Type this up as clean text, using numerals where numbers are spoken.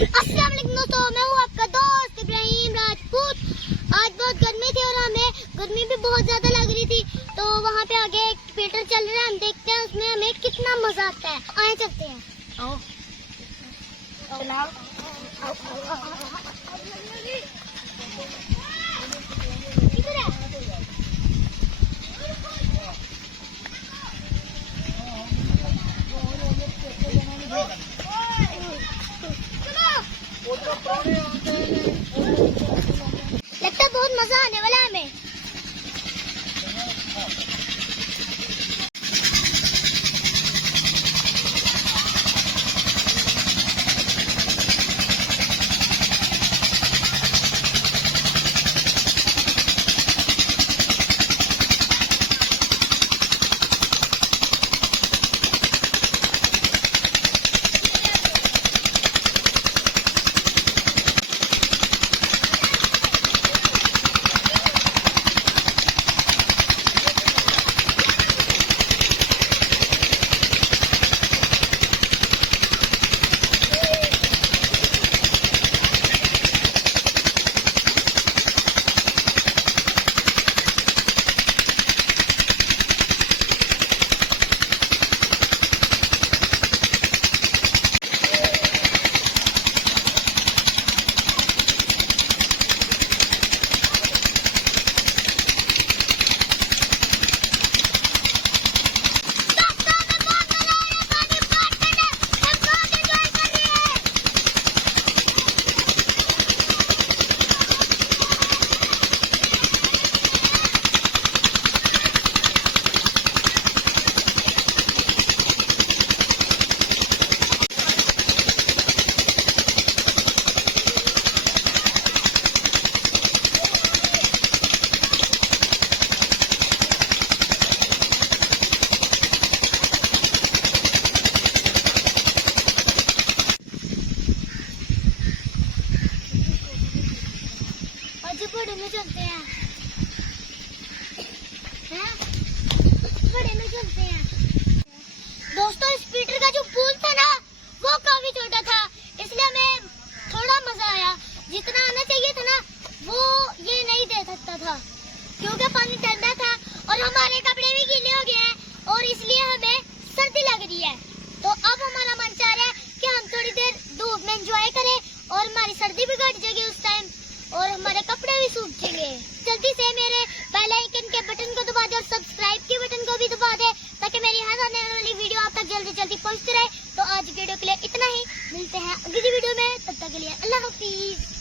अस्सलाम वालेकुम दोस्तों, मैं हूँ आपका दोस्त इब्राहिम राजपूत। आज बहुत गर्मी थी और हमें गर्मी भी बहुत ज्यादा लग रही थी, तो वहाँ पे आगे एक थिएटर चल रहा है, हम देखते हैं उसमें हमें कितना मजा आता है। आए चलते हैं। आओ चलाओ। लगता है बहुत मजा आने वाला है हमें। बड़े में चलते हैं, बड़े में चलते हैं। दोस्तों, स्पीटर का जो पुल था ना, वो काफी छोटा था, इसलिए हमें थोड़ा मजा आया। जितना आना चाहिए था ना, वो ये नहीं दे सकता था, क्योंकि पानी ठंडा था और हमारे कपड़े भी गीले हो गए हैं और इसलिए हमें सर्दी लग रही है। तो अब हमारा मन चाह रहा है कि हम थोड़ी देर धूप में एंजॉय करें और हमारी सर्दी भी घट जाएगी उस टाइम और हमारे कपड़े भी सूख जाएंगे। जल्दी से मेरे बेल आइकन के बटन को दबा दे और सब्सक्राइब के बटन को भी दबा दे, ताकि मेरी हर आने वाली वीडियो आप तक जल्दी जल्दी पहुंचती रहे। तो आज वीडियो के लिए इतना ही, मिलते हैं अगली वीडियो में, तब तक के लिए अल्लाह हाफिज।